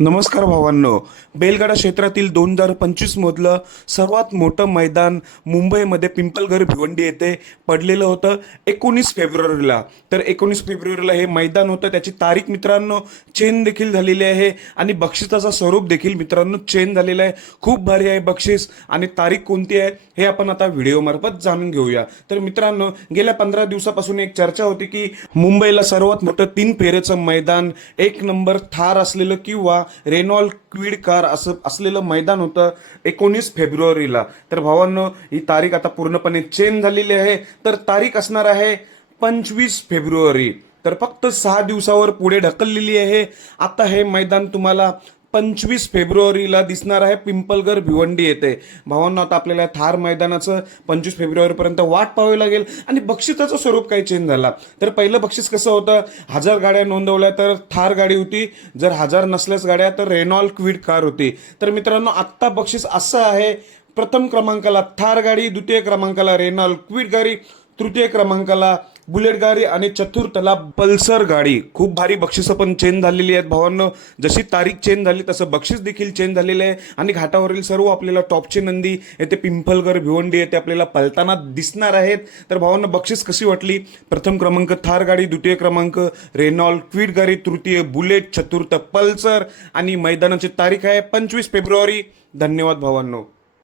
नमस्कार भावांनो. बेलगाडा क्षेत्रातील दोन हजार पंचवीस मधलं सर्वात मोठं मैदान मुंबईमध्ये पिंपलघर भिवंडी येथे पडलेलं होतं एकोणीस फेब्रुवारीला. तर एकोणीस फेब्रुवारीला हे मैदान होतं. त्याची तारीख मित्रांनो चेन देखील झालेली आहे आणि बक्षिसाचा स्वरूप देखील मित्रांनो चेन झालेलं आहे. खूप भारी आहे बक्षीस आणि तारीख कोणती आहे हे आपण आता व्हिडिओमार्फत जाणून घेऊया. तर मित्रांनो गेल्या पंधरा दिवसापासून एक चर्चा होती की मुंबईला सर्वात मोठं तीन फेरेचं मैदान एक नंबर थार असलेलं किंवा रेनॉल्ड क्विड कार असं असलेलं मैदान होतं एकोणीस फेब्रुवारीला. तर भावांनो ही तारीख आता पूर्णपणे चेंज झालेली आहे. तर तारीख असणार आहे पंचवीस फेब्रुवारी. तर फक्त सहा दिवसावर पुढे ढकललेली आहे. आता हे मैदान तुम्हाला पंचवीस फेब्रुवारीला दिसणार आहे पिंपलगर भिवंडी येते भावांना आता आपल्याला थार मैदानाचं पंचवीस फेब्रुवारीपर्यंत वाट पाहावी लागेल आणि बक्षिसाचं स्वरूप काही चेंज झाला. तर पहिलं बक्षीस कसं होतं? हजार गाड्या नोंदवल्या तर थार गाडी होती. जर हजार नसल्याच गाड्या तर रेनॉल्ड क्विड कार होती. तर मित्रांनो आत्ता बक्षीस असं आहे. प्रथम क्रमांकाला थार गाडी द्वितीय क्रमांकाला रेनॉल्ड क्विड गाडी तृतीय क्रमांकाला बुलेट गाडी आणि चतुर्थला पल्सर गाडी. खूप भारी बक्षिसं पण चेंज झालेली आहेत भावांनो. जशी तारीख चेंज झाली तसं बक्षीस देखील चेंज झालेलं आहे. आणि घाटावरील सर्व आपल्याला टॉपची नंदी येथे पिंपलगर भिवंडी येथे आपल्याला पलताना दिसणार आहेत. तर भावांना बक्षीस कशी वाटली? प्रथम क्रमांक थार गाडी द्वितीय क्रमांक रेनॉल्ड क्विड गाडी तृतीय बुलेट चतुर्थ पल्सर. आणि मैदानाची तारीख आहे पंचवीस फेब्रुवारी. धन्यवाद भावांनो.